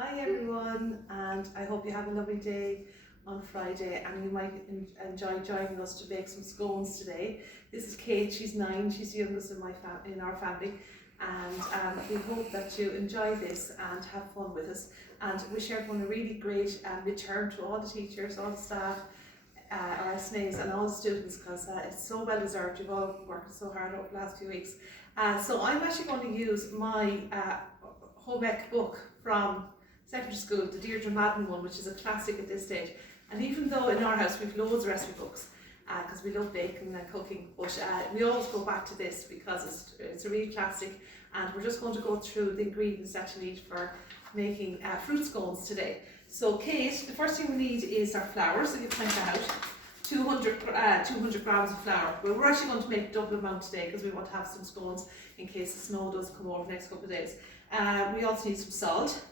Hi everyone, and I hope you have a lovely day on Friday and you might enjoy joining us to bake some scones today. This is Kate, she's 9, she's the youngest in our family, and we hope that you enjoy this and have fun with us, and wish everyone a really great midterm, to all the teachers, all the staff, our SNAs and all the students, because it's so well deserved. You've all worked so hard over the last few weeks. So I'm actually going to use my home ec book from secondary school, the Deirdre Madden one, which is a classic at this stage. And even though in our house we've loads of recipe books, because we love baking and cooking, but we always go back to this because it's a real classic, and we're just going to go through the ingredients that you need for making fruit scones today. So Kate, the first thing we need is our flour, so you find that out. 200 grams of flour. Well, we're actually going to make double amount today because we want to have some scones in case the snow does come over the next couple of days. We also need some salt.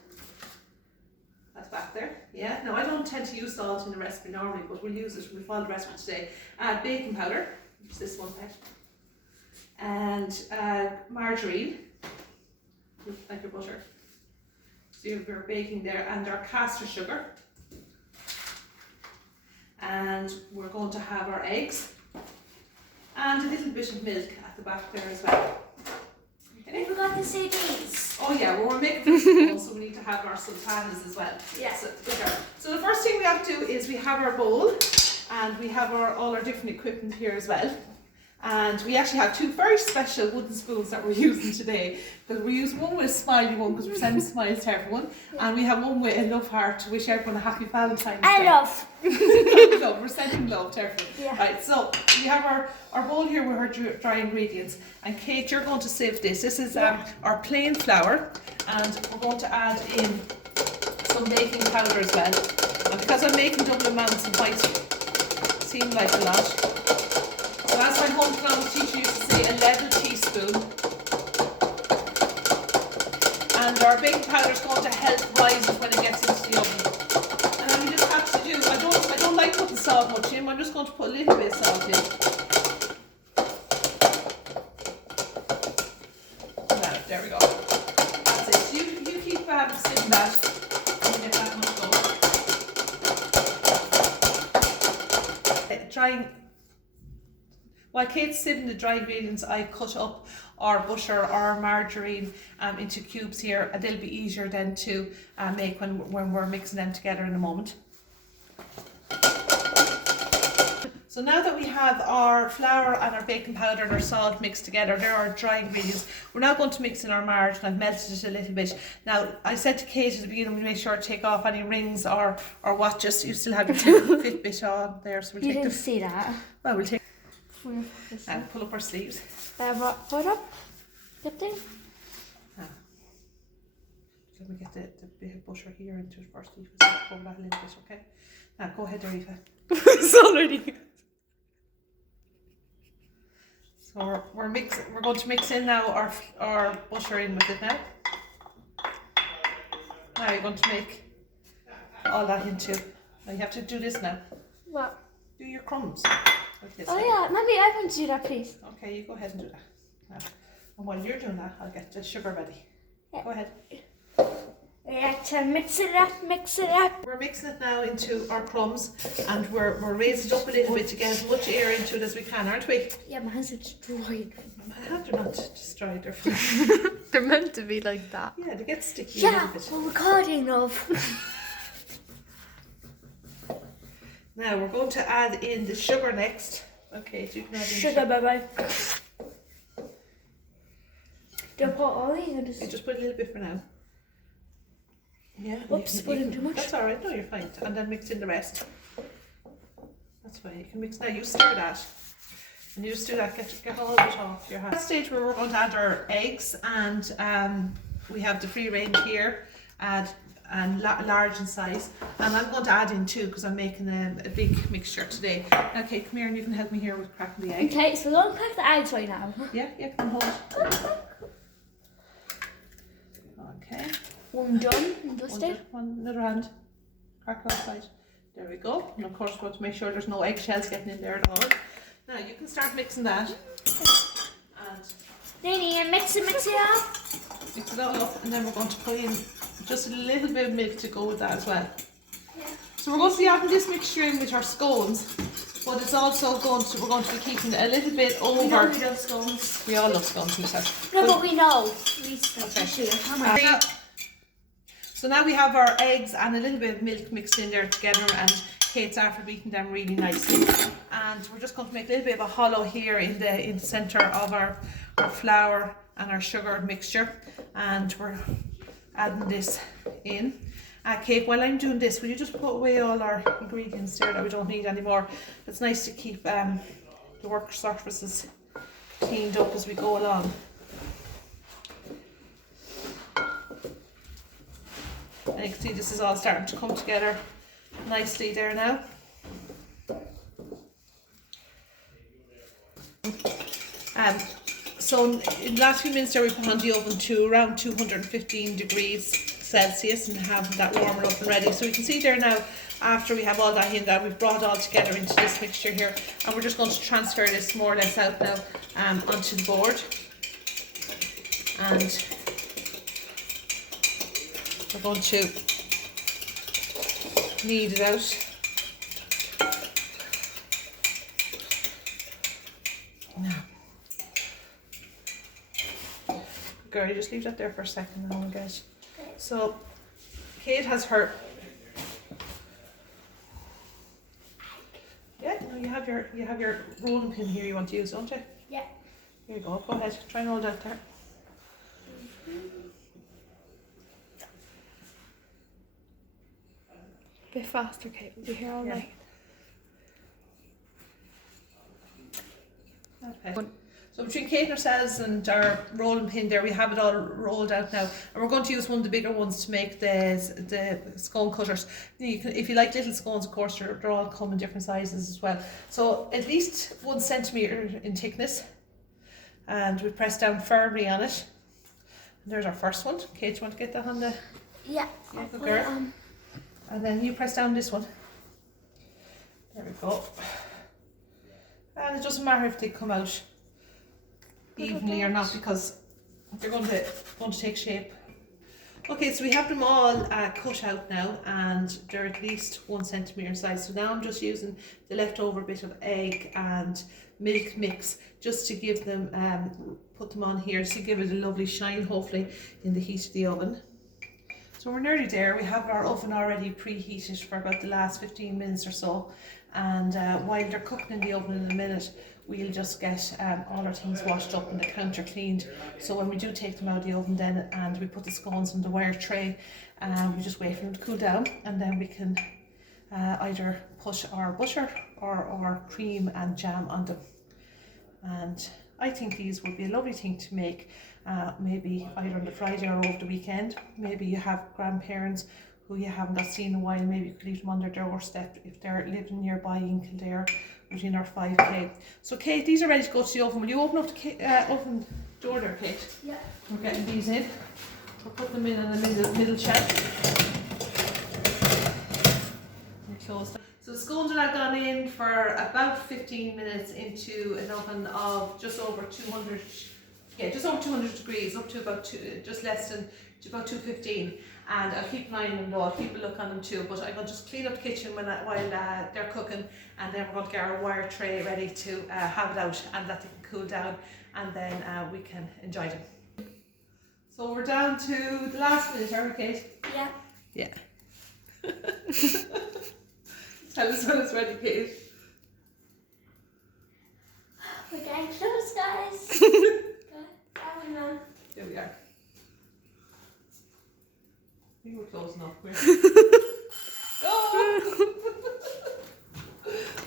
That's back there. Yeah, now I don't tend to use salt in the recipe normally, but we'll use it. We'll follow the recipe today. Baking powder, which is this one pet. And margarine, like your butter. So you're baking there, and our caster sugar. And we're going to have our eggs and a little bit of milk at the back there as well. I forgot to say these. Oh yeah, well, we're making fruit scones, so we need to have our sultanas as well. Yeah. So the first thing we have to do is we have our bowl, and we have all our different equipment here as well. And we actually have two very special wooden spoons that we're using today, because we use one with a smiley one because we're sending smiles to everyone, and we have one with a love heart to wish everyone a happy Valentine's Day. I love. Love. We're sending love to everyone. Yeah. Right, so we have our bowl here with our dry ingredients, and Kate, you're going to sieve this. This is our plain flour, and we're going to add in some baking powder as well. And because I'm making double amounts, it might seem like a lot. So as my home economics teacher used to say, a level teaspoon. And our baking powder is going to help rise it when it gets into the oven. And then we just have to do, I don't like putting salt much in, I'm just going to put a little bit of salt in. There we go. That's it. You keep sieving that and you get that much going. While Kate's sieving the dry ingredients, I cut up our butter or our margarine into cubes here. A little bit easier then to make when we're mixing them together in a moment. So now that we have our flour and our baking powder and our salt mixed together, there are our dry ingredients. We're now going to mix in our margarine. I've melted it a little bit. Now, I said to Kate at the beginning, we make sure to take off any rings or watches. You still have your Fitbit on there. So we'll You take didn't see that. Well, we'll take and pull up our sleeves. Put up. Get there. Let me get the bit of butter here into it first, Eva. So pull that a little bit, okay? Now go ahead there, Eva. It's already. So we're going to mix in now our butter in with it now. Now you're going to make all that into. Now you have to do this now. What? Do your crumbs. Like this. Oh yeah, maybe I want to do that, please. Okay, you go ahead and do that. Now, and while you're doing that, I'll get the sugar ready. Yeah. Go ahead. We have to mix it up, mix it up. We're mixing it now into our crumbs, and we're raising it up a little bit to get as much air into it as we can, aren't we? Yeah, my hands are destroyed. My hands are not destroyed, they're fine. They're meant to be like that. Yeah, they get sticky a Yeah, little bit. we're recording, love. Now we're going to add in the sugar next. Okay, so you can add in Sugar, bye-bye. Do I put all in or You just put a little bit for now. Yeah. Oops, put in too much. That's alright, no, you're fine. And then mix in the rest. That's fine, you can mix now. You stir that. And you just do that, get all of it off your hand. At that stage where we're going to add our eggs, and we have the free range here, and large in size. And I'm going to add in 2 because I'm making a big mixture today. Okay, come here and you can help me here with cracking the egg. Okay, so don't crack the eggs right now. Yeah, come hold. Okay. One done and dusted. Another hand. Crack outside. There we go. And of course we want to make sure there's no eggshells getting in there at all. Now you can start mixing that. And Then you mix it up. mix it all up, and then we're going to put in just a little bit of milk to go with that as well. Yeah. So we're going to be adding this mixture in with our scones, but it's also we're going to be keeping it a little bit over. We know we love scones. We all love scones in this house. No, but we know. Okay. So now we have our eggs and a little bit of milk mixed in there together, and Kate's after beating them really nicely. And we're just going to make a little bit of a hollow here in the centre of our flour and our sugar mixture, and we're adding this in. Kate, while I'm doing this, will you just put away all our ingredients there that we don't need anymore? It's nice to keep the work surfaces cleaned up as we go along. And you can see this is all starting to come together nicely there now. So in the last few minutes there we put on the oven to around 215 degrees Celsius and have that warming up and ready. So you can see there now, after we have all that in there, we've brought it all together into this mixture here, and we're just going to transfer this more or less out now onto the board. And we're going to knead it out. Now, girl, just leave that there for a second and I'll get. So, Kate has her. Yeah, no, you have your rolling pin here you want to use, don't you? Yeah. Here you go. Go ahead. Try and hold that there. Bit faster, Kate. We'll be here all night. Okay. So between Kate and ourselves and our rolling pin there, we have it all rolled out now, and we're going to use one of the bigger ones to make the scone cutters. You can, if you like little scones, of course, they're all come in different sizes as well. So at least 1 centimetre in thickness, and we press down firmly on it. And there's our first one. Kate, do you want to get that on the? Yeah. Good girl. And then you press down this one. There we go. And it doesn't matter if they come out evenly or not, because they're going to take shape. Okay, so we have them all cut out now, and they're at least 1 centimetre in size. So now I'm just using the leftover bit of egg and milk mix just to give them, put them on here to give it a lovely shine, hopefully, in the heat of the oven. So we're nearly there. We have our oven already preheated for about the last 15 minutes or so, and while they're cooking in the oven in a minute, we'll just get all our things washed up and the counter cleaned. So when we do take them out of the oven then, and we put the scones on the wire tray, we just wait for them to cool down, and then we can either put our butter or cream and jam on them. And I think these would be a lovely thing to make, maybe either on the Friday or over the weekend. Maybe you have grandparents who you haven't seen in a while, maybe you could leave them on their doorstep if they're living nearby in Kildare within our 5k. So Kate, these are ready to go to the oven. Will you open up the oven door there, Kate? Yeah. We're getting these in. We'll put them in the middle shelf. And close them. So the scones are now gone in for about 15 minutes into an oven of just over 200, just over 200 degrees, up to about just less than to about 215. And I'll keep an eye on them though, I'll keep a look on them too, but I'm going to just clean up the kitchen while they're cooking, and then we're going to get our wire tray ready to have it out and let them cool down, and then we can enjoy them. So we're down to the last minute, are we, Kate? Yeah. Yeah. Tell us when it's ready, Kate. We're getting close, guys. Down now. Here we are. I think we're close enough. Oh!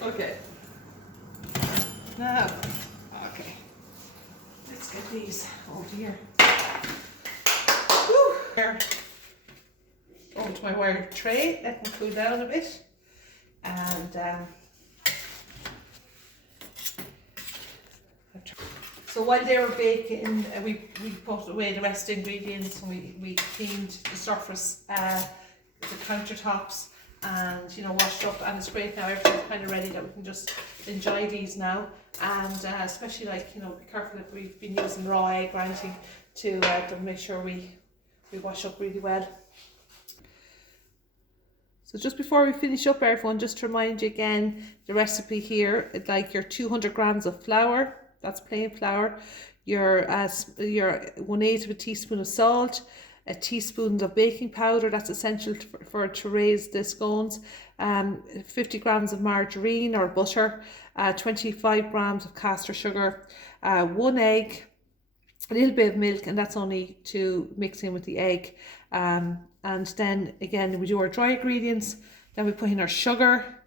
Okay. Now, okay. Let's get these over here. Woo! There. Over to my wire tray. Let them cool down a bit. And so while they were baking, we put away the rest of the ingredients, and we cleaned the surface, the countertops, and washed up, and it's great now. Everything's kind of ready that we can just enjoy these now, and especially be careful if we've been using raw egg or anything to make sure we wash up really well. So just before we finish up, everyone, just to remind you again, the recipe here, like your 200 grams of flour, that's plain flour, your 1/8 of a teaspoon of salt, a teaspoon of baking powder, that's essential to raise the scones, 50 grams of margarine or butter, 25 grams of caster sugar, 1 egg, a little bit of milk, and that's only to mix in with the egg. And then again, we do our dry ingredients, then we put in our sugar,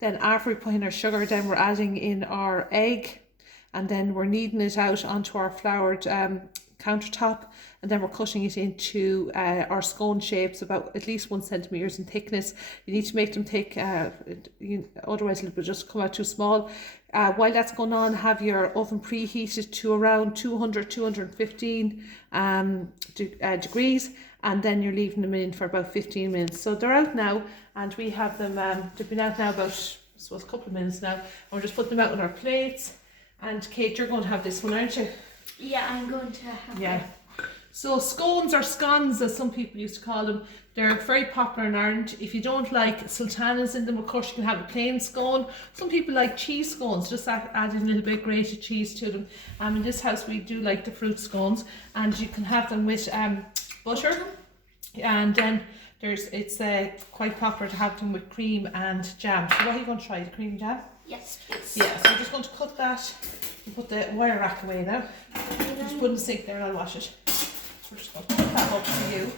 then after we put in our sugar, then we're adding in our egg, and then we're kneading it out onto our floured countertop, and then we're cutting it into our scone shapes, about at least 1 centimetre in thickness. You need to make them thick, otherwise it will just come out too small. While that's going on, have your oven preheated to around 200-215 degrees, and then you're leaving them in for about 15 minutes. So they're out now, and we have them, they've been out now about, I suppose, a couple of minutes now, and we're just putting them out on our plates. And Kate, you're going to have this one, aren't you? Yeah, I'm going to have Yeah. So scones, or scones as some people used to call them, they're very popular in Ireland. If you don't like sultanas in them, of course you can have a plain scone. Some people like cheese scones, just adding a little bit of grated cheese to them. In this house we do like the fruit scones, and you can have them with butter, and then it's quite popular to have them with cream and jam. So what are you going to try, the cream and jam? Yes, please. Yeah, so I'm just going to cut that and put the wire rack away now. Just put it in the sink there and I'll wash it. We're just going to put that up for you,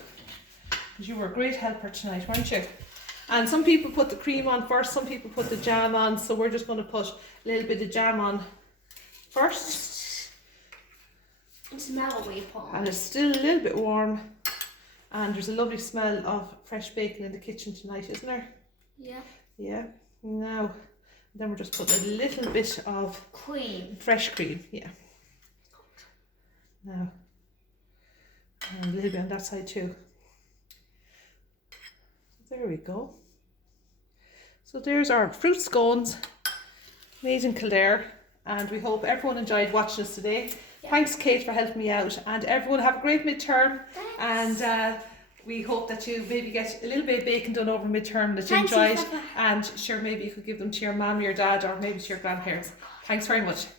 because you were a great helper tonight, weren't you? And some people put the cream on first, some people put the jam on, so we're just going to put a little bit of jam on first. Smell away, Paul. And it's still a little bit warm, and there's a lovely smell of fresh bacon in the kitchen tonight, isn't there? Yeah. Yeah. Now, then we're just putting a little bit of Cream. fresh cream, yeah. Now, and a little bit on that side too. There we go. So there's our fruit scones made in Kildare, and we hope everyone enjoyed watching us today. Yeah. Thanks, Kate, for helping me out, and everyone have a great midterm. Thanks. And we hope that you maybe get a little bit of bacon done over midterm that you enjoyed, and sure, maybe you could give them to your mum, your dad, or maybe to your grandparents. Thanks very much.